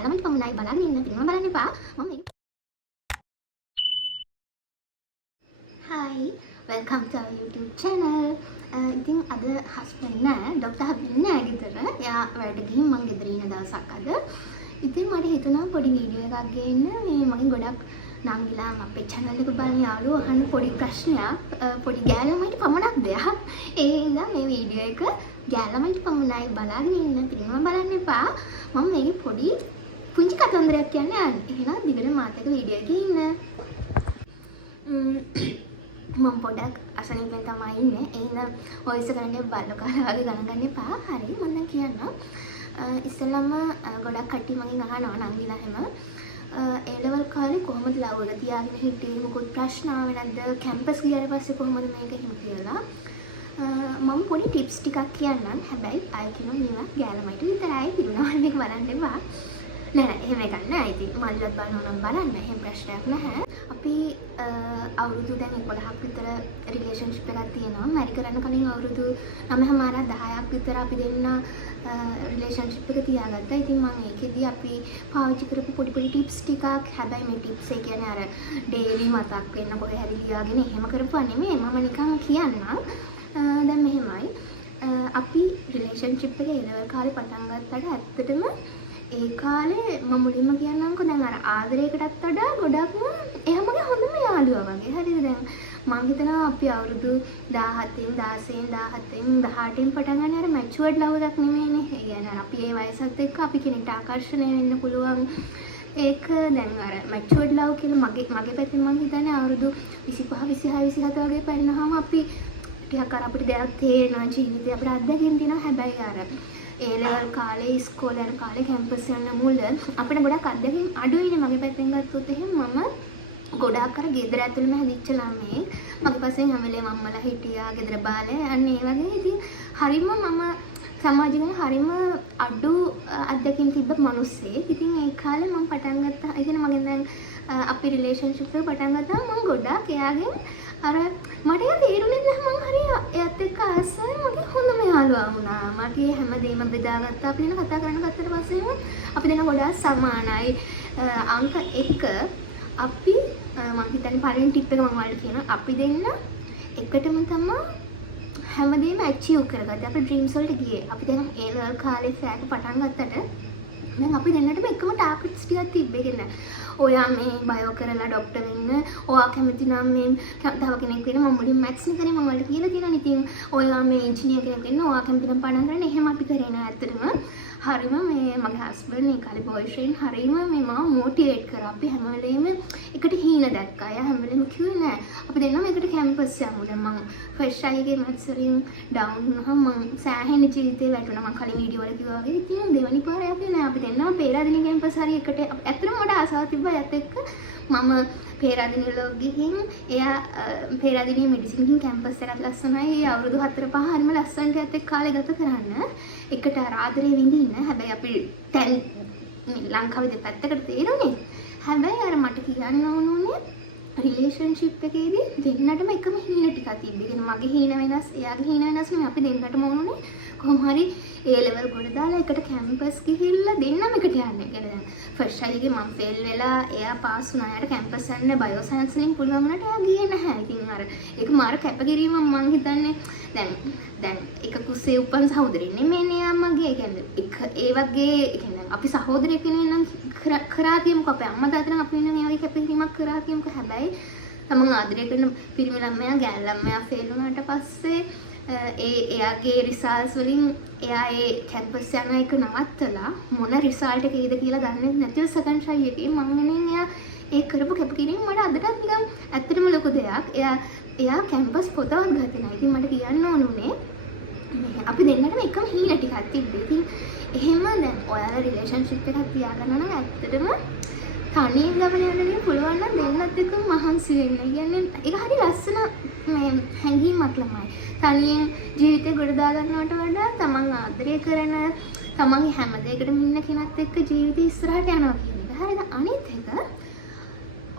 ගෑලමට පමණයි බලාගෙන ඉන්න පිළිම බලන්න එපා. මම Hi, welcome to our YouTube channel. ඉතින් අද හස්බන්ඩ් නෑ, ડોක්ටර් හබින් නෑ ගෙදර. එයා වැඩ ගිහින් මං ගෙදර ඉන්න දවසක් අද. ඉතින් මට හිතුණා පොඩි වීඩියෝ එකක් ගේන්න. මේ මගෙන් ගොඩක් නංගිලා අපේ channel එක බලන යාළුවෝ අහන්න පොඩි ප්‍රශ්නයක්. පොඩි ගෑලමයිට පමණක් දෙයක්. ඒ හින්දා මේ වීඩියෝ එක ගෑලමයිට පමණයි බලාගෙන ඉන්න පිළිම බලන්න එපා. මම මේකේ පොඩි පුංචි කතන්දරයක් කියන්නේ යන්නේ. එහෙනම් දිගට මාත් එක්ක වීඩියෝ එකේ ඉන්න. මම පොඩක් අසනීපෙන් තමයි ඉන්නේ. එහෙනම් වොයිස් එක ගන්න බලකාරා වගේ ගණන් ගන්න එපා. හරි මම දැන් කියන්නම්. ඉස්සෙල්ලාම ගොඩක් කට්ටිය මගෙන් අහනවා නංගිලා හැම ඒ ලෙවල් කාලේ කොහොමද ලව් එක තියාගෙන හිටියේ? මොකද ප්‍රශ්න ආවේ නැද්ද? කැම්පස් ගියාට පස්සේ කොහොමද මේක හිම කියලා. මම පොඩි ටිප්ස් ටිකක් කියන්නම්. හැබැයි අය කියනවා මේවා ගෑලමයිට විතරයි පිරුණා මේක බලන්න එපා. නෑ එහෙම එකක් නෑ. ඉතින් මල්ලත් බලනවා නම් බලන්න. එහෙම ප්‍රශ්නයක් නැහැ. අපි අවුරුදු දැන් 11ක් විතර රිලේෂන්ෂිප් එකක් තියෙනවා. මැරි කරන්න කලින් අවුරුදු 9මාරක් 10ක් විතර අපි දෙන්න රිලේෂන්ෂිප් එක තියාගත්තා. ඉතින් මම ඒකෙදී අපි පාවිච්චි කරපු පොඩි ටිප්ස් ටිකක්. හැබැයි මේ ටිප්ස් ඒ කියන්නේ අර ඩේලි මතක් වෙන්න කොහේ හරි ලියාගෙන එහෙම කරපුවා නෙමෙයි. මම නිකන් කියන්නම්. දැන් මෙහෙමයි. අපි රිලේෂන්ෂිප් එකේ ඒ ලෙවල් කාලේ පටන් ගත්තට ඇත්තටම ඒ කාලේ මම මුලින්ම කියන්නම්කෝ දැන් අර ආදරයකටත් වඩා ගොඩක්ම එයාමගේ හොඳම යාළුවා වගේ. හරිද? දැන් මම හිතනවා අපි අවුරුදු 17න් 16න් 17න් 18න් පටන් ගන්න අර මැචුවර්ඩ් ලව් එකක් නෙමෙයිනේ. ඒ කියන්නේ අර අපි ඒ වයසත් එක්ක අපි කෙනෙක්ට ආකර්ෂණය වෙන්න පුළුවන්. ඒක දැන් අර මැචුවර්ඩ් ලව් කියලා මගේ පැත්තෙන් මම හිතන්නේ අවුරුදු 25 26 27 වගේ පරිණාමම අපි ටිකක් අර අපිට දෙයක් තේරෙනවා ජීවිතේ අපිට අත්දැකීම් තියෙනවා. හැබැයි අර ඒ ලෙවල් කාලේ ඉස්කෝලේ යන කාලේ කැම්පස් යන මුල අපිට ගොඩක් අත්දැකීම් අඩුයිනේ. මගේ පැත්තෙන් ගත්තොත් එහෙනම් මම ගොඩාක් අර ගෙදර ඇතුළේම හැදිච්ච ළමෙක්. මගේ පස්සෙන් හැම වෙලේම අම්මලා හිටියා ගෙදර බාලේ. අන්න ඒ වගේ ඉතින් හරිම මම සමාජයෙන් හරිම අඩු අත්දැකීම් තිබ්බ මිනිස්සෙක්. ඉතින් ඒ කාලේ මම පටන් ගත්තා. ඒ කියන්නේ මගෙන් දැන් අපි රිලේෂන්ෂිප් එක පටන් ගත්තාම මම ගොඩාක් එයාගෙන් අර මට ඒක තේරුනේ නැහැ. මම හරි එයාත් එක්ක ආසයි මගේ හොඳම යාළුවා වුණා. මගේ හැමදේම බෙදාගත්තා. අපි දෙන කතා කරන ගත්තට පස්සේ අපි දෙන ගොඩාක් සමානයි. අංක 1 අපි මම හිතන්නේ පළවෙනි ටිප් එක මම ඔයාලට කියනවා. අපි දෙන්න එකටම තමයි හැමදේම ඇචීව් කරගත්තා. අපි ඩ්‍රීම්ස් වලට ගියේ. අපි දැන් ඒ ලෙවල් කාලේ ෆෑක පටන් ගත්තට දැන් අපි දෙන්නටම එකම ටාගට්ස් ටිකක් තිබ්බේ කියන්නේ. ඔයා මේ බයෝ කරලා ડોක්ටර් වෙන්න. ඔයා කැමති නම් මේ තව කෙනෙක් වෙන්න. මම මුලින් මැත්ස් නේ කරේ. මම ඔයාලට කියලා තියෙනවා. ඉතින් ඔයා මේ ඉංජිනේර් කෙනෙක් වෙන්න. ඔයා කැමති නම් පටන් ගන්න. එහෙම අපි කරේ නෑ ඇත්තටම. හරිම මේ මගේ හස්බන්ඩ් මේ කාලේ බොයිෆ්‍රෙන්ඩ් හරිම මේ මාව මොටිවේට් කරා. අපි හැම වෙලේම එකට හීන දැක්කා. එයා හැම වෙලේම කිව්වේ නෑ අපි දෙන්නම එකට කැම්පස් යමු. දැන් මම ෆ්‍රෙෂ් ආයිගේ මැත්ස් වලින් ඩවුන් වුණාම මම සෑහෙන ජීවිතේ වැටුණා. මම කලින් වීඩියෝ වල කිව්වා වගේ. ඉතින් දෙවනි පාර අපි නෑ අපි දෙන්නම පේරාදෙණිය කැම්පස් හරි එකට ඇත්තටම මට ආසාවක් තිබ්බා යත් එක්ක. මම පේරාදෙණිය වල ගිහින් එයා පේරාදෙණිය මෙඩිසින් ගිහින් කැම්පස් එකත් ලස්සනයි. ඒ අවුරුදු 4 5 හරිම ලස්සනට යත් එක්ක කාලේ ගත කරන්න. එකට ආදරේ විඳින්න. හැබැයි අපි දැන් ලංකාවේ දෙපැත්තකට තේරුනේ. හැබැයි අර මට කියන්න ඕනුනේ රිලේෂන්ෂිප් එකේදී දෙන්නටම එකම හීන ටිකක් තිබ්බේ. කියන්නේ මගේ හීන වෙනස්, එයාගේ හීන වෙනස් නෙමෙයි. අපි දෙන්නටම ඕනුනේ කොහොම හරි ඒ ලෙවල් ගොඩ දාලා එකට කැම්පස් ගිහිල්ලා දෙන්නම එකට යන්නේ. කියන්නේ දැන් ෆස්ට් අයිගේ මම ෆේල් වෙලා එයා පාස් වුණා. එයාට කැම්පස් යන්න බයෝ සයන්ස් වලින් පුළුවන් වුණාට එයා ගියේ නැහැ. ඉතින් අර ඒක මාර කැපකිරීමක් මම හිතන්නේ. දැන් එක කුසේ උපන් සහෝදරෙක් නෙමෙයිනේ යා මගේ. කියන්නේ එක ඒ වගේ කියන්නේ අපි සහෝදරයෙක් වෙන නම් කරා කියමුකෝ. අපේ අම්මා තාත්තා නම් අපි වෙන මේ වගේ කැපකිරීමක් කරා කියමුකෝ. හැබැයි තමන් ආදරය කරන පිරිමි ළමයා ගෑල් ළමයා ෆේල් වුණාට පස්සේ එයාගේ රිසල්ට්ස් වලින් එයා ඒ කැම්පස් යන එක නවත්තලා මොන රිසල්ට් එකේද කියලා දන්නේ නැතිව සෙකන්ඩ් ට්‍රයි එකේ මම වෙනින් එයා ඒ කරපු කැපකිරීම මට අදටත් නිකන් ඇත්තටම ලොකු දෙයක්. එයා කැම්පස් පොතවත් ගත්තේ නැහැ. ඉතින් මට කියන්න ඕනුනේ අපි දෙන්නටම එකම හීන ටිකක් තිබ්බේ. ඉතින් එහෙම දැන් ඔයාලා රිලේෂන්ෂිප් එකක් තියාගන්න නම් ඇත්තටම තනියෙන් ගමන යන්න පුළුවන් නම් දෙන්නත් එක්ක මහන්සි වෙන්න. කියන්නේ ඒක හරි ලස්සන මේ හැඟීමක් ළමයි. තනියෙන් ජීවිතේ ගොඩ දා ගන්නවට වඩා තමන් ආදරය කරන තමන්ගේ හැම දෙයකටම ඉන්න කෙනත් එක්ක ජීවිතේ ඉස්සරහට යනවා කියන එක. හරිද? අනිත් එක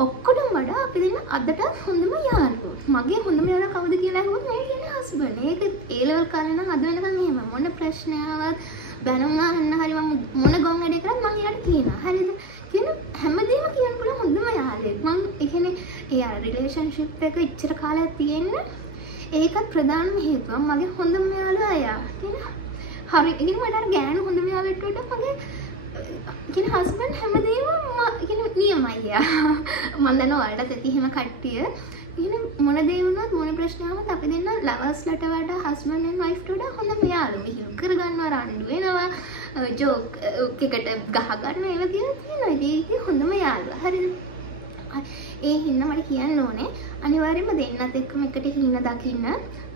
ඔක්කොටම වඩා අපි දෙන්න අදට හොඳම යාළුවෝ. මගේ හොඳම යාළුවා කවුද කියලා අහුවොත් මම කියන්නේ හස්බන්ඩ්. ඒක ඒ ලෙවල් කාලේ නම් අද වෙනකන් එහෙම මොන ප්‍රශ්නාවක් බැනුම් අහන්න හරි මම මොන ගොන් වැඩේ කරත් මම එයාට කියනවා. හරිද? කියන හැමදේම කියන්න පුළුවන් හොඳම යාළුවෙක්. මම ඒ කියන්නේ ඒ රිලේෂන්ෂිප් එක ඉච්චර කාලයක් තියෙන්න ඒකත් ප්‍රධානම හේතුව. මගේ හොඳම යාළුවා එයා. කියන හරි ඉතින් මට අර ගෑනු හොඳම යාළුවෙක් වලට මගේ කියන හස්බන්ඩ් හැමදේම කියන නියමයි එයා. මම දන්නවා ඔයාලට ඇති එහෙම කට්ටිය. කියන මොන දේ වුණත් මොන ප්‍රශ්නාවක් අපි දෙන්න ලවර්ස්ලට වඩා හස්බන්ඩ් ඇන්ඩ් වයිෆ්ට වඩා හොඳම යාළුවෝ. හිල් කරගන්නවා රණ්ඩු වෙනවා ජෝක් එකට ගහ ගන්න ඒවා කියලා තියෙනවා. ඉතින් හොඳම යාළුවා. හරිද? ඒ හින්න මට කියන්න ඕනේ අනිවාර්යයෙන්ම දෙන්නත් එක්කම එකට හින්න දකින්න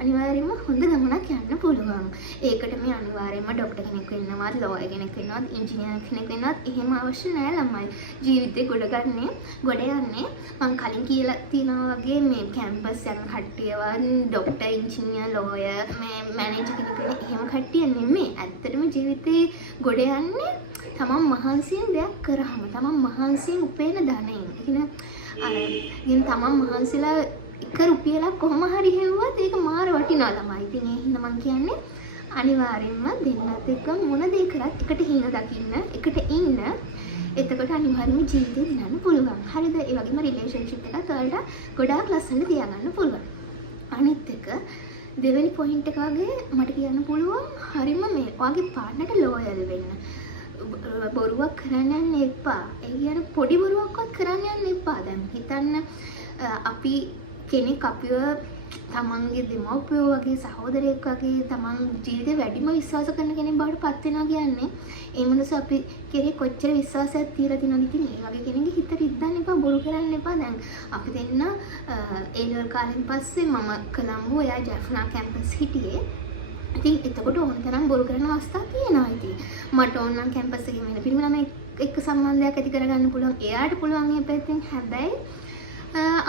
අනිවාර්යයෙන්ම හොඳ ගමනක් යන්න පුළුවන්. ඒකට මේ අනිවාර්යයෙන්ම ડોක්ටර් කෙනෙක් වෙන්නවත්, ලෝයර් කෙනෙක් වෙන්නවත්, ඉංජිනේර් කෙනෙක් වෙන්නවත් එහෙම අවශ්‍ය නැහැ ළමයි. ජීවිතේ ගොඩ යන්නේ මම කලින් කියලා තියෙනවා වගේ මේ කැම්පස් යන කට්ටියවත් ડોක්ටර්, ඉංජිනේර්, ලෝයර්, මේ මැනේජර් කෙනෙක් වෙන එහෙම කට්ටිය නෙමෙයි. ඇත්තටම ජීවිතේ ගොඩ යන්නේ තමන් මහන්සියෙන් දෙයක් කරාම, තමන් මහන්සියෙන් උපයන ධනයෙන්. ඉතින් තමන් මහන්සිලා එක රුපියලක් කොහොම හරි හෙව්වත් ඒක මාර වටිනවා ළමයි. ඉතින් ඒ හින්දා මම කියන්නේ අනිවාර්යෙන්ම දෙන්නත් එක්ක මොන දේ කරත් එකට හින දකින්න, එකට ඉන්න. එතකොට අනිවාර්යෙන්ම ජීවිතේ දිනන්න පුළුවන්. හරිද? ඒ වගේම රිලේෂන්ෂිප් එකත් ඔයාලට ගොඩාක් ලස්සනට තියාගන්න පුළුවන්. අනිත් එක දෙවෙනි පොයින්ට් එක වගේ මට කියන්න පුළුවන් හරිම මේ ඔයාගේ පාර්ට්නර්ට ලෝයල් වෙන්න. බොරුවක් කරන්න යන්න එපා. ඒ කියන්නේ පොඩි බොරුවක්වත් කරන්න යන්න එපා. දැන් හිතන්න අපි කෙනෙක් අපිව තමන්ගේ දෙමව්පියෝ වගේ සහෝදරයෙක් වගේ තමන් ජීවිතේ වැඩිම විශ්වාස කරන කෙනෙක් බවට පත් වෙනවා කියන්නේ ඒ මිනිස්සු අපි කෙරේ කොච්චර විශ්වාසයක් තියලා තියෙනවද. ඉතින් ඒ වගේ කෙනෙක්ගේ හිතට ඉද්දන්න එපා, බොරු කරන්න එපා. දැන් අපි දෙන්න ඒ කාලෙන් පස්සේ මම කොළඹ එයා ජෆ්නා කැම්පස් හිටියේ. ඉතින් එතකොට ඕන තරම් බොරු කරන අවස්ථා තියෙනවා. ඉතින් මට ඕන නම් කැම්පස් එකේ වෙන පිරිමි ළමයි එක්ක සම්බන්ධයක් ඇති කරගන්න පුළුවන්. එයාට පුළුවන් මේ පැත්තෙන්. හැබැයි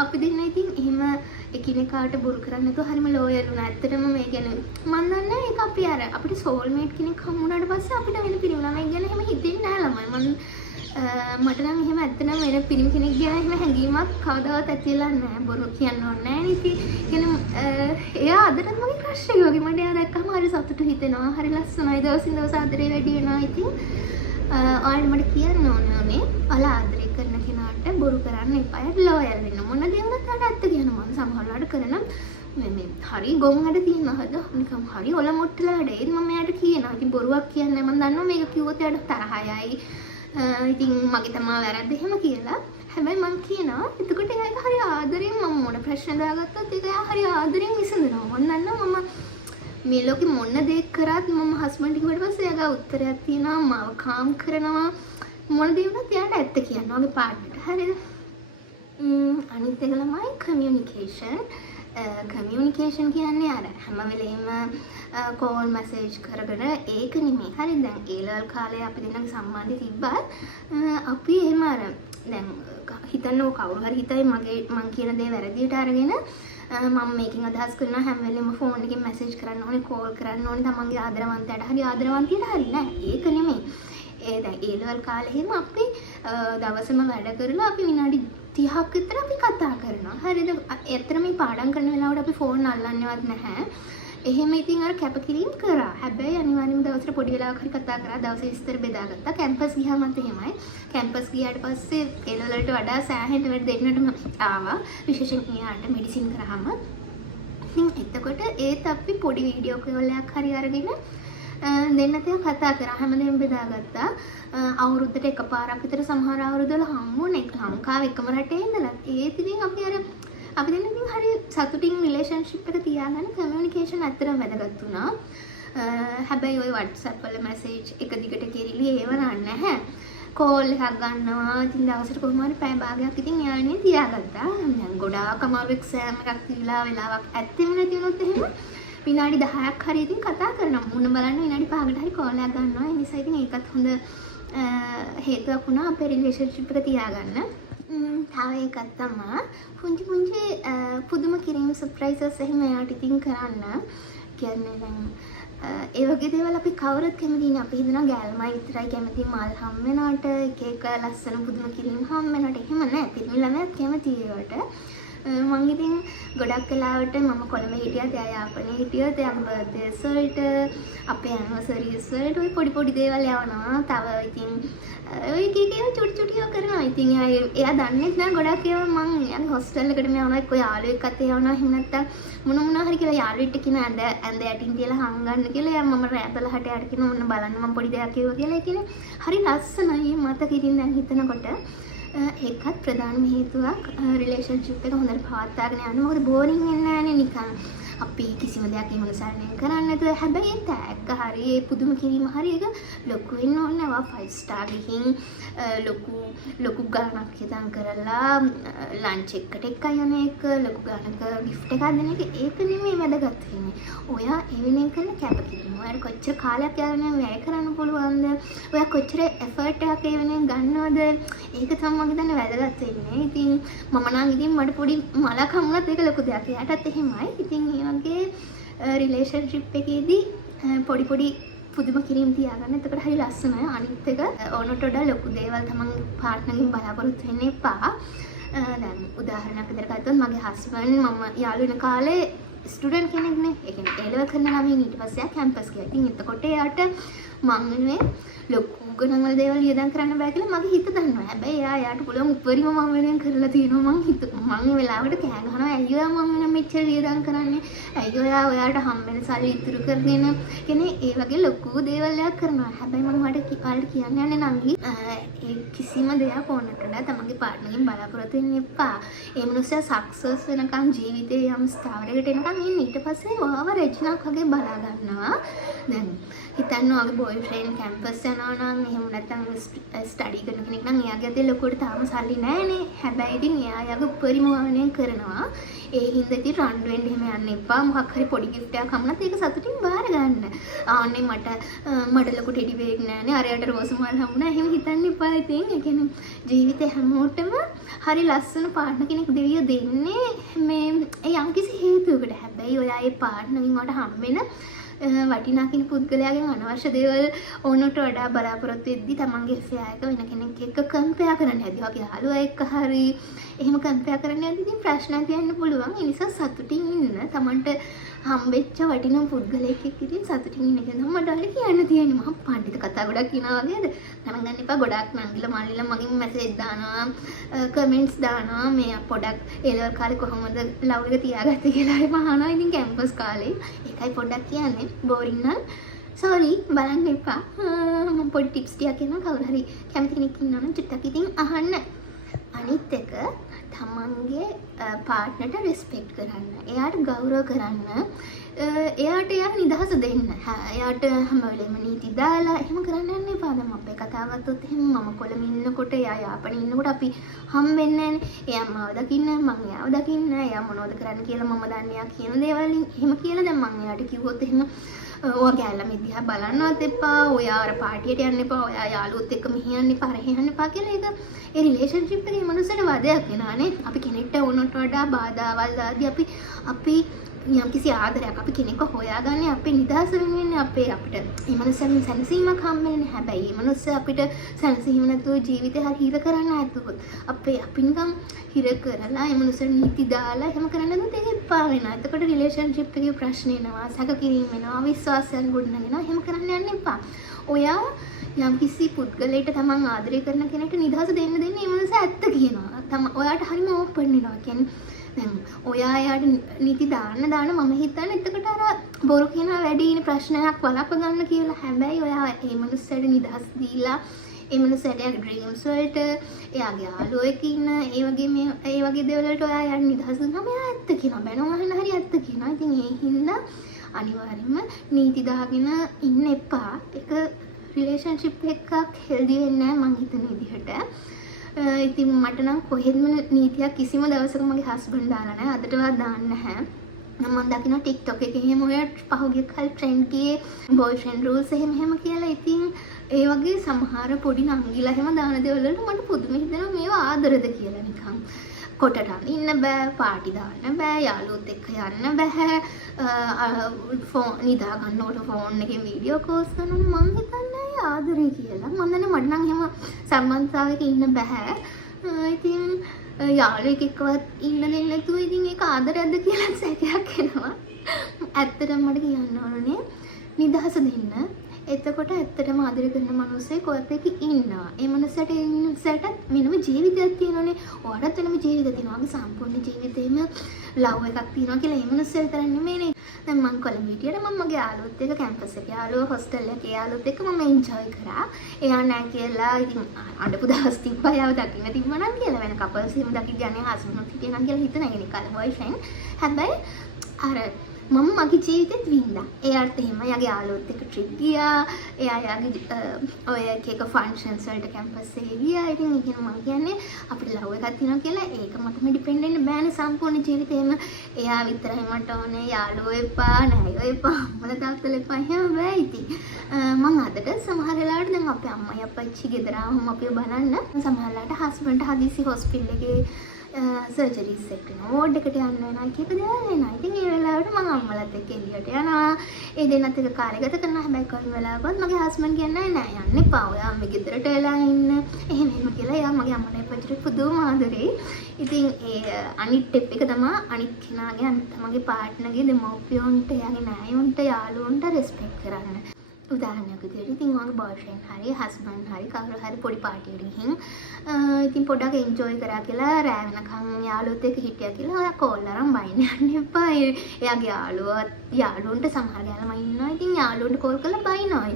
අපි දෙන්න ඉතින් එහෙම එකිනෙකාට බොරු කරන්නේ නැතුව හරිම ලෝයල් වුණා. ඇත්තටම මේ ගැන මම දන්නේ ඒක අපි අර අපිට සෝල්මේට් කෙනෙක් හමු වුණාට පස්සේ අපිට වෙන පිරිමි ළමයි ගැන එහෙම හිතෙන්නේ නැහැ ළමයි. මට නම් එහෙම ඇත්තටම වෙන පිරිමි කෙනෙක් ගැන එහෙම හැඟීමක් කවදාවත් ඇති වෙලා නැහැ. බොරු කියන්න ඕනේ නැහැ නේ. ඉතින් එයා අදටත් මගේ ක්‍රෂ් එක වගේ. මට එයා දැක්කම හරි සතුටු හිතෙනවා. හරි ලස්සනයි. දවසින් දවස ආදරේ වැඩි වෙනවා. ඉතින් ඔයාලට මට කියන්න ඕනේ ඔයාලා ආදරේ කරන කෙනාට බොරු කරන්න එපා. ලෝයල් වෙන්න. මොන දේ වුණත් ඔයාලට ඇත්ත කියනවා. මම සමහරවල්ලාට කරන මේ හරි ගොන් වැඩ තියෙනවා. හද නිකම් හරි ඔල මොට්ටලා වැඩ. ඒත් මම එයාට කියනවා. ඉතින් බොරුවක් කියන්නේ මම දන්නවා මේක කිව්වොත් එයාට තරහයයි. ඉතින් මගේ තමා වැරද්ද එහෙම කියලා. හැබැයි මම කියනවා එතකොට එයාට හරි ආදරෙන් මම මොන ප්‍රශ්න දාගත්තත් ඒක එයා හරි ආදරෙන් විසඳනවා. මම දන්නවා මම මේ ලෝකෙ මොන දේ කරත් මම හස්බන්ඩ් කිව්වට පස්සේ එයාගේ උත්තරයක් තියෙනවා. මාව කාම් කරනවා. මොන දේ වුණත් එයාට ඇත්ත කියනවා ඔගේ පාර්ට්නර්ට. හරිද? අනිත් එක ළමයි කමියුනිකේෂන්. කමියුනිකේෂන් කියන්නේ අර හැම වෙලෙම කෝල් මැසේජ් කරගෙන ඒක නෙමෙයි. හරිද? දැන් ඒ ලෙවල් කාලේ අපි දෙන්නගේ සම්බන්ධය තිබ්බත් අපි එහෙම අර දැන් හිතන්නකො කවුරු හරි හිතයි මං කියන දේ වැරදියට අරගෙන මම මේකෙන් අදහස් කරනවා හැම වෙලෙම ෆෝන් එකෙන් මැසේජ් කරන්න ඕනේ, කෝල් කරන්න ඕනේ තමන්ගේ ආදරවන්තයාට. හරි ආදරවන්තියට හරි නෑ. ඒක නෙමෙයි. ඒ දැන් ඒ ලෙවල් කාලේ එහෙම අපි දවසම වැඩ කරලා අපි විනාඩි 30ක් විතර අපි කතා කරනවා. හරිද? ඇත්තට මේ පාඩම් කරන වෙලාවට අපි ෆෝන් අල්ලන්නේවත් නැහැ. එහෙම ඉතින් අර කැපකිරීම කරා. හැබැයි අනිවාර්යයෙන්ම දවසට පොඩි වෙලාවක් හරි කතා කරා. දවසේ විස්තර බෙදාගත්තා. කැම්පස් ගියාමත් එහෙමයි. කැම්පස් ගියාට පස්සේ ඒ වලට වඩා සෑහෙන වැඩ දෙන්නටම ආවා. විශේෂයෙන් ඊයාට මෙඩිසින් කරාම. ඉතින් එතකොට ඒත් අපි පොඩි වීඩියෝ කෝල් එකක් හරි අරගෙන දෙන්නත් කතා කරා. හැමදේම බෙදාගත්තා. අවුරුද්දට එකපාරක් විතර සමහර අවුරුද්දවල හම්බුනේ ලංකාවේ එකම රටේ ඉඳලා. ඒත් ඉතින් අපි දෙන්න ඉතින් හරි සතුටින් රිලේෂන්ෂිප් එක තියාගන්න කමියුනිකේෂන් ඇත්තටම වැදගත් වුණා. හැබැයි ওই WhatsApp වල මැසේජ් එක දිගට කෙරිලි ඒව නැහැ. කෝල් එකක් ගන්නවා. ඉතින් දවසට කොහොම හරි පැය භාගයක් ඉතින් යාළුවනේ තියාගත්තා. දැන් ගොඩාක් අමාරු එක්සෑම් එකක් දීලා වෙලාවක් ඇත්තෙම නැති වුණොත් එහෙම විනාඩි 10ක් හරි ඉතින් කතා කරනවා. මුණ බලන්න විනාඩි 5කට හරි කෝල් එකක් ගන්නවා. ඒ නිසා ඉතින් ඒකත් හොඳ හේතුවක් වුණා අපේ රිලේෂන්ෂිප් එක තියාගන්න. තව එකක් තමයි පුංචි පුදුම කිරීම සර්ප්‍රයිසස් එහෙම එයාට ඉතින් කරන්න. කියන්නේ දැන් ඒ වගේ දේවල් අපි කවුරුත් කැමති නෑ. අපි හිතනවා ගෑල්මයි විතරයි කැමති මල් හම් වෙනවට, එක එක ලස්සන පුදුම කිරීම හම් වෙනවට. එහෙම නෑ. පිරිමි ළමයාත් කැමති ඒවට. මං ඉතින් ගොඩක් වෙලාවට මම කොළඹ හිටියත් එයා යාපනයේ හිටියත් එයාගේ බර්ත්ඩේස් වලට අපේ ඇනිවර්සරිස් වලට ওই පොඩි දේවල් යවනවා. තව ඉතින් ඔය කීකේ චුටි ඒවා කරනවා. ඉතින් එයා දන්නේ නැහැ ගොඩක් ඒවා මං යන්නේ හොස්ටල් එකට මේ යනවා එක්ක යාළුවෙක් අතේ යනවා එහෙම නැත්තම් මොන හරි කියලා යාළුවෙක්ට කියන ඇඳ යටින් තියලා හංගන්න කියලා එයා මම රැපලහට යට කියන මොන බලන්න මම පොඩි දෙයක් කිව්වා කියලා. ඒ කියන්නේ හරි ලස්සනයි මතක ඉතින් දැන් හිතනකොට. ඒකත් ප්‍රධානම හේතුවක් රිලේෂන්ෂිප් එක හොඳට පවත්වාගෙන යන්න. මොකද බෝරින් වෙන්නේ නැහැනේ නිකන්. අපි කිසිම දෙයක් එහෙම සරණය කරන්නේ නැතුව හැබැයි ටැග් හරි ඒ පුදුම කිරීම හරි එක ලොකු වෙන්න ඕනේ නැහැ. 5 star ගිහින් ලොකු ගාණක් හිතන් කරලා ලන්ච් එකට යන එක ලොකු ගාණක gift එකක් දෙන එක ඒක නෙමෙයි වැදගත් වෙන්නේ. ඔයා ඒ වෙනුවෙන් කරන කැපකිරීම. ඔයාට කොච්චර කාලයක් යන වැය කරන්න පුළුවන්ද? ඔයා කොච්චර effort එකක් ඒ වෙනුවෙන් ගන්නවද? ඒක තමයි මම හිතන්නේ වැදගත් වෙන්නේ. ඉතින් මම නම් ඉතින් මට පොඩි මලක් හම්බුනත් ඒක ලොකු දෙයක්. එයාටත් එහෙමයි. ඉතින් වගේ රිලේෂන්ෂිප් එකේදී පොඩි පුදුම කිරීම තියාගන්න. එතකොට හරි ලස්සනයි. අනිත් එක ඕනට වඩා ලොකු දේවල් තමන් පාර්ට්නර්ගෙන් බලාපොරොත්තු වෙන්න එපා. දැන් උදාහරණයක් විදිහට ගත්තොත් මගේ හස්බන්ඩ් මම යාළු වෙන කාලේ ස්ටුඩන්ට් කෙනෙක්නේ. ඒ කියන්නේ A level කරන ළමයින් ඊට පස්සේ කැම්පස් ගියා. ඉතින් එතකොට එයාට මම වෙනුවෙන් ලොකු ගණන් වල දේවල් වියදම් කරන්න බෑ කියලා මගේ හිත දන්නවා. හැබැයි එයාට පුළුවන් උපරිම මම වෙනුවෙන් කරලා තියෙනවා. මං ඒ වෙලාවට කෑ ගහනවා. ඇයි ඔයා මම වෙන මෙච්චර වියදම් කරන්නේ? ඇයි ඔයාට හම්බෙන සල්ලි ඉතුරු කරගෙන කියන්නේ ඒ වගේ ලොකු දේවල් එකක් කරනවා. හැබැයි මම ඔයාලට කියන්න යන්නේ නංගි ඒ කිසිම දෙයක් ඕනට වඩා තමන්ගේ පාර්ට්නර්ගෙන් බලාපොරොත්තු වෙන්න එපා. ඒ මිනිස්සයා සක්සස් වෙනකන් ජීවිතේ යම් ස්ථාවරයකට එනකන් ඉන්න. ඊට පස්සේ ඔයාව රෙජිනක් වගේ බලා ගන්නවා. දැන් හිතන්න ඔයාගේ බොයිෆ්‍රෙන්ඩ් කැම්පස් යනවා නම් එහෙම නැත්නම් ස්ටඩි කරන කෙනෙක් නම් එයාගේ අතේ ලොකුවට තාම සල්ලි නැහැනේ. හැබැයි ඉතින් එයා යාගේ උපරිම වමනය කරනවා. ඒ හින්දා ඉතින් රණ්ඩු වෙන්න එහෙම යන්න එපා. මොකක් හරි පොඩි gift එකක් හම්බුනත් ඒක සතුටින් බාර ගන්න. ආන්නේ මට ලොකු ටෙඩි බේග් නැහැනේ. අරයට රෝස් මල් හම්බුනා. එහෙම හිතන්න එපා. ඉතින් ඒ කියන්නේ ජීවිතේ හැමෝටම හරි ලස්සන පාර්ට්නර් කෙනෙක් දෙවියෝ දෙන්නේ මේ යම්කිසි හේතුවකට. හැබැයි ඔයා ඒ පාර්ට්නර්ගෙන් වට හම්බෙන වටිනා කියන පුද්ගලයාගෙන් අනවශ්‍ය දේවල් ඕනට වඩා බලාපොරොත්තු වෙද්දී තමන්ගේ affair එක වෙන කෙනෙක් එක්ක කම්පෙයාර් කරන්න හැදී වගේ යාළුවා එක්ක හරි එහෙම කම්පෙයාර් කරන්න හැදී ඉතින් ප්‍රශ්නයක් තියෙන්න පුළුවන්. ඒ නිසා සතුටින් ඉන්න. තමන්ට හම්බෙච්ච වටිනා පුද්ගලයෙක් එක්ක ඉතින් සතුටින් ඉන්න එක තමයි මට කියන්න තියෙන්නේ. මම පඬිත කතා ගොඩක් කියනවා වගේද? ගණන් ගන්න එපා. ගොඩක් නංගිලා මල්ලිලා මගෙන් මැසේජ් දානවා, කමෙන්ට්ස් දානවා. මේ පොඩක් ඒලවල් කාලේ කොහොමද ලව් එක තියාගත්තේ කියලා එහෙම අහනවා. ඉතින් කැම්පස් කාලේ ඒකයි පොඩ්ඩක් කියන්නේ. බෝරින් නම් සෝරි බලන්න එපා. මම පොඩි ටිප්ස් ටිකක් කියනවා. කවුරු හරි කැමති කෙනෙක් ඉන්නවා නම් චුට්ටක් ඉතින් අහන්න. අනිත් එක තමන්ගේ පාර්ට්නර්ට රෙස්පෙක්ට් කරන්න. එයාට ගෞරව කරන්න. එයාට නිදහස දෙන්න. එයාට හැම වෙලෙම නීති දාලා එහෙම කරන්න යන්න එපා. දැන් අපේ කතාව ගත්තොත් එහෙම මම කොළඹ ඉන්නකොට එයා යාපනයේ ඉන්නකොට අපි හම්බෙන්නේ නැහනේ. එයා මාව දකින්න මම එයාව දකින්න. එයා මොනවද කරන්න කියලා මම දන්නේ. එයා කියන දේවල් එහෙම කියලා දැන් මම එයාට කිව්වොත් එහෙම ඔයා ගෑල්ලා මිදිහා බලන්නවත් එපා. ඔයා අර පාටියට යන්න එපා. ඔයා යාළුවොත් එක්ක මෙහි යන්න එපා. රෙහි යන්න එපා කියලා ඒක ඒ රිලේෂන්ෂිප් එකේ මනුස්සයට වදයක් වෙනානේ. අපි කෙනෙක්ට වුණොත් වඩා බාධාවල් දාදී අපි යම්කිසි ආදරයක් අපි කෙනෙක්ව හොයාගන්නේ අපේ නිදහස වෙනුවෙන් අපිට මේ මනුස්සයන් සැනසීමක් හම්බෙන්නේ. හැබැයි මේ මනුස්සය අපිට සැනසීම නැතුව ජීවිතේ හරි හිර කරන්න හැදුවොත් අපි නිකන් හිර කරලා මේ මනුස්සයන් නීති දාලා එහෙම කරන්න දුත් ඒක එපා වෙනවා. එතකොට රිලේෂන්ෂිප් එකේ ප්‍රශ්න එනවා, සැක කිරීම වෙනවා, විශ්වාසයන් ගොඩනගෙනවා. එහෙම කරන්න යන්න එපා. ඔයා යම්කිසි පුද්ගලයෙක්ට තමන් ආදරය කරන කෙනෙක්ට නිදහස දෙන්න මේ මනුස්සයා ඇත්ත කියනවා. ඔයාට හරිම ඕපන් වෙනවා. කියන්නේ දැන් ඔයා යාට නීති දාන්න මම හිතන්නේ එතකොට අර බොරු කියන වැඩි ප්‍රශ්නයක් වළක්ව ගන්න කියලා. හැබැයි ඔයා මේ මනුස්සයට නිදහස් දීලා ඒ මනුස්සයට ඩ්‍රීම්ස් වලට එයාගේ යාළුවෙක් ඉන්න ඒ වගේ දේවල් වලට ඔයා යාට නිදහස් දුන්නාම එයා ඇත්ත කියනවා. බැනුම් අහන්න හරි ඇත්ත කියනවා. ඉතින් ඒ හින්දා අනිවාර්යෙන්ම නීති දාගෙන ඉන්න එපා. ඒක රිලේෂන්ෂිප් එකක් හෙල්දි වෙන්නේ නැහැ මං හිතන විදිහට. ඉතින් මට නම් කොහෙත්ම නීතියක් කිසිම දවසක මගේ හස්බන්ඩ් දාලා නැහැ. අදටවත් දාන්න නැහැ. මම දකින්න TikTok එකේ එහෙම ඔය පහුගිය කල් ට්‍රෙන්ඩ් ගියේ බොයිෆ්‍රෙන්ඩ් රූල්ස් එහෙම කියලා. ඉතින් ඒ වගේ සමහර පොඩි නංගිලා එහෙම දාන දේවල් වලට මට පුදුම හිතෙනවා මේවා ආදරද කියලා නිකන්. කොටට ඉන්න බෑ, පාටි දාන්න බෑ, යාළුවොත් එක්ක යන්න බෑ, ෆෝන් නිදා ගන්නකොට ෆෝන් එකේ වීඩියෝ කෝල්ස් කරනවා. මං හිතන්නේ ආදරේ කියලා. මම දන්නේ මට නම් එහෙම සම්බන්ධතාවයක ඉන්න බෑ. ඉතින් යාළුවෙක් එක්කවත් ඉන්න දෙන්නේ නැතුව ඉතින් ඒක ආදරයක්ද කියලා සැකයක් එනවා. ඇත්තටම මට කියන්න ඕනේ නිදහස දෙන්න. එතකොට ඇත්තටම ආදරය කරන මිනිස්සේ කොහෙත් එක ඉන්නවා. ඒ මිනිස්සට වෙනම ජීවිතයක් තියෙනවානේ. ඔයාලට වෙනම ජීවිතයක් තියෙනවා. වගේ සම්පූර්ණ ජීවිතේම ලව් එකක් තියෙනවා කියලා ඒ මිනිස්සු විතර නෙමෙයිනේ. දැන් මම කොළඹ හිටියට මම මගේ යාළුවොත් එක්ක කැම්පස් එකේ යාළුවෝ හොස්ටල් එකේ යාළුවොත් එක්ක මම එන්ජොයි කරා. එයා නැහැ කියලා ඉතින් අඬපු දවස් තිබ්බා. යාව දකින්න තිබ්බා නම් කියලා වෙන කපල්ස් එහෙම දකින්න යන්නේ හස්බන්ඩ් හිටියා නම් කියලා හිතන එක නිකන් බොයිෆ්‍රෙන්ඩ්. හැබැයි අර මම මගේ ජීවිතෙත් වින්දා. එයාට එහෙම යාගේ යාළුවොත් එක්ක ට්‍රිප් ගියා. එයා යාගේ ඔය එක ෆන්ක්ෂන්ස් වලට කැම්පස් එකේ ගියා. ඉතින් ඒක මම කියන්නේ අපිට ලව් එකක් තියෙනවා කියලා ඒක මටම ඩිපෙන්ඩ් වෙන්න බෑනේ සම්පූර්ණ ජීවිතේම. එයා විතරයි මට ඕනේ. යාළුවෝ එපා, නෑයෝ එපා, අම්මලා තාත්තලා එපා එහෙම බෑ ඉතින්. මම අදට සමහර වෙලාවට දැන් අපේ අම්මයි අප්පච්චි ගෙදර ආවම අපිව බලන්න සමහර වෙලාවට හස්බන්ඩ් හදිසි හොස්පිටල් එකේ සර්ජරිස් එක්ක යනවා. වෝඩ් එකට යන්න වෙනවා කීප දේවල් වෙනවා. ඉතින් ඒ වෙලාවට මම අම්මලාත් එක්ක එළියට යනවා. ඒ දෙන්නත් එක්ක කාලය ගත කරනවා. හැබැයි කොයි වෙලාවකවත් මගේ හස්බන්ඩ් කියන්නේ නෑ යන්න එපා. ඔයා මේ ගෙදරට වෙලා ඉන්න. එහෙම එහෙම කියලා එයා මගේ අම්මලා අප්පච්චිට පුදුම ආදරේ. ඉතින් ඒ අනිත් ටෙප් එක තමයි අනිත් කෙනාගේ අනිත් මගේ පාර්ට්නර්ගේ දෙමව්පියොන්ට එයාගේ නෑයොන්ට යාළුවොන්ට රෙස්පෙක්ට් කරන්න. උදාහරණයක් විදිහට ඉතින් මගේ බොයිෆ්‍රෙන්ඩ් හරි හස්බන්ඩ් හරි කවුරු හරි පොඩි පාටියකට ගිහින් ඉතින් පොඩ්ඩක් එන්ජොයි කරා කියලා රෑ වෙනකන් යාළුවොත් එක්ක හිටියා කියලා ඔයා කෝල් අරන් බයින්න යන්න එපා. එයාගේ යාළුවන්ට සමහර ගෑනම ඉන්නවා. ඉතින් යාළුවන්ට කෝල් කරලා බයිනවා.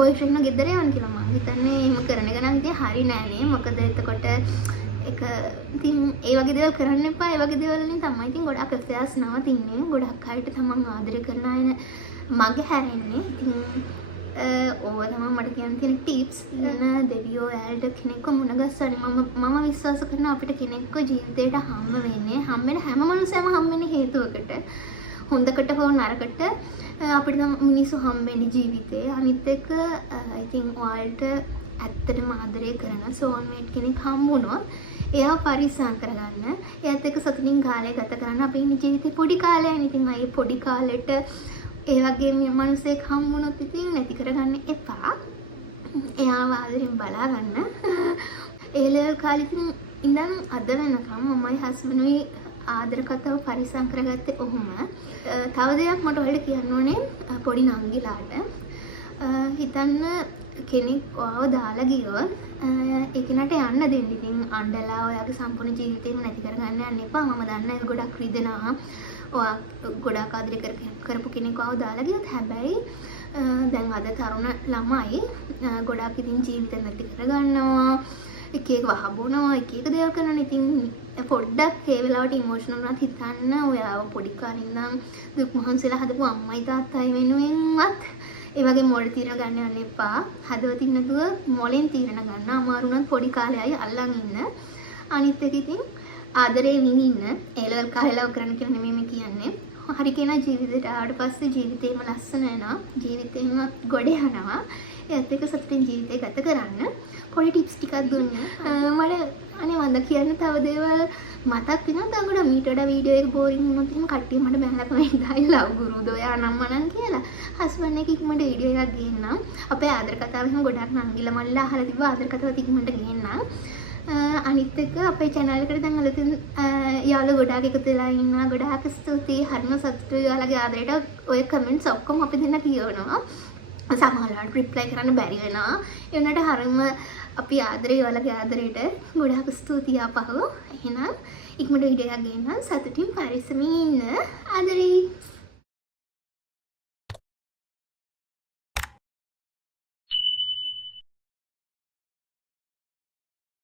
බොයිෆ්‍රෙන්ඩ්ව ගෙදර යන්න කියලා මම හිතන්නේ එහෙම කරන එක නම් ඉතින් හරි නෑනේ. මොකද එතකොට එක ඉතින් ඒ වගේ දේවල් කරන්න එපා. ඒ වගේ දේවල් වලින් තමයි ඉතින් ගොඩක් affairs නවතින්නේ. ගොඩක් අයට තමන් ආදරය කරන අය මගේ හැරෙන්නේ. ඉතින් ඕවා තමයි මට කියන්න තියෙන ටිප්ස්. දෙවියෝ යාළුවෝ කෙනෙක්ව මුණ ගැස්සන්නේ මම විශ්වාස කරන අපිට කෙනෙක්ව ජීවිතේට හම්බ වෙන්නේ හම්බ වෙන හැම මනුස්සයම හම්බ වෙන්නේ හේතුවකට. හොඳකට හෝ නරකට අපිට මිනිස්සු හම්බ වෙන්නේ ජීවිතේ. අනිත් එක ඉතින් ඔයාලට ඇත්තටම ආදරය කරන සෝල්මේට් කෙනෙක් හම්බ වුණොත් එයාව පරිස්සම් කරගන්න. එයාත් එක්ක සතුටින් කාලය ගත කරන්න. අපේ ඉන්නේ ජීවිතේ පොඩි කාලයනේ. ඉතින් අය පොඩි කාලෙට ඒ වගේ මිනිස්සෙක් හම්බුනොත් ඉතින් නැති කරගන්න එපා. එයාව ආදරෙන් බලා ගන්න. ඒ ලෙවල් කාලෙ ඉඳන් අද වෙනකම් මමයි හස්බන්ඩ්ුයි ආදර කතාව පරිස්සම් කරගත්තේ ඔහොම. තව දෙයක් මට ඔයාලට කියන්න ඕනේ පොඩි නංගිලාට. හිතන්න කෙනෙක් ඔයාව දාලා ගියොත් ඒ කෙනාට යන්න දෙන්න. ඉතින් අඬලා ඔයාගේ සම්පූර්ණ ජීවිතේම නැති කරගන්න යන්න එපා. මම දන්නා ඒක ගොඩක් රිදෙනවා. ඔයා ගොඩාක් ආදරය කරපු කෙනෙක් ආව දාලා ගියොත් හැබැයි දැන් අද තරුණ ළමයි ගොඩාක් ඉතින් ජීවිත නැති කරගන්නවා. එක එක වහබෝනවා එක එක දේවල් කරනවා. ඉතින් පොඩ්ඩක් ඒ වෙලාවට ඉමෝෂනල් වුණත් හිතන්න ඔයාව පොඩි කාලේ ඉඳන් දුක් මහන්සිලා හදපු අම්මයි තාත්තයි වෙනුවෙන්වත් ඒ වගේ මොළ තීරණ ගන්න යන්න එපා. හදවතින් නැතුව මොළෙන් තීරණ ගන්න. අමාරු වුණත් පොඩි කාලේ අය අල්ලන් ඉන්න. අනිත් එක ඉතින් ආදරේ විඳින්න ඒලවල් කාලේ කරන්න කියලා නෙමෙයි මේ කියන්නේ. හරි කෙනා ජීවිතේට ආවට පස්සේ ජීවිතේම ලස්සන වෙනවා. ජීවිතේම ගොඩ යනවා. ඒත් එක්ක සතුටින් ජීවිතේ ගත කරන්න පොඩි ටිප්ස් ටිකක් දුන්නා. මට අනේ මන්ද කියන්න තව දේවල් මතක් වෙනවා. දැන් ගොඩක් මීට වඩා වීඩියෝ එක බෝරින් වුණොත් එහෙම කට්ටිය මට බැලලා කමෙන්ට් දායි ලව් ගුරුද ඔයා නම් මනම් කියලා. හස්බන්ඩ් එක ඉක්මනට වීඩියෝ එකක් ගේන්නම්. අපේ ආදර කතාව එහෙම ගොඩක් නංගිලා මල්ලා අහලා තිබ්බා ආදර කතාවත් ඉක්මනට ගේන්නම්. අනිත් එක අපේ channel එකට දැන් අලුතින් යාළුවෝ ගොඩාක් එකතු වෙලා ඉන්නවා. ගොඩාක් ස්තුතියි. හරිම සතුටුයි ඔයාලගේ ආදරයට. ඔය කමෙන්ට්ස් ඔක්කොම අපි දෙන්න කියවනවා. සමහරවිට රිප්ලයි කරන්න බැරි වෙනවා. ඒ වුණාට හරිම අපි ආදරේ ඔයාලගේ ආදරයට ගොඩාක් ස්තුතියි ආපහු. එහෙනම් ඉක්මනට වීඩියෝ එකක් ගේන්න සතුටින් පරිස්සමින් ඉන්න. ආදරේ.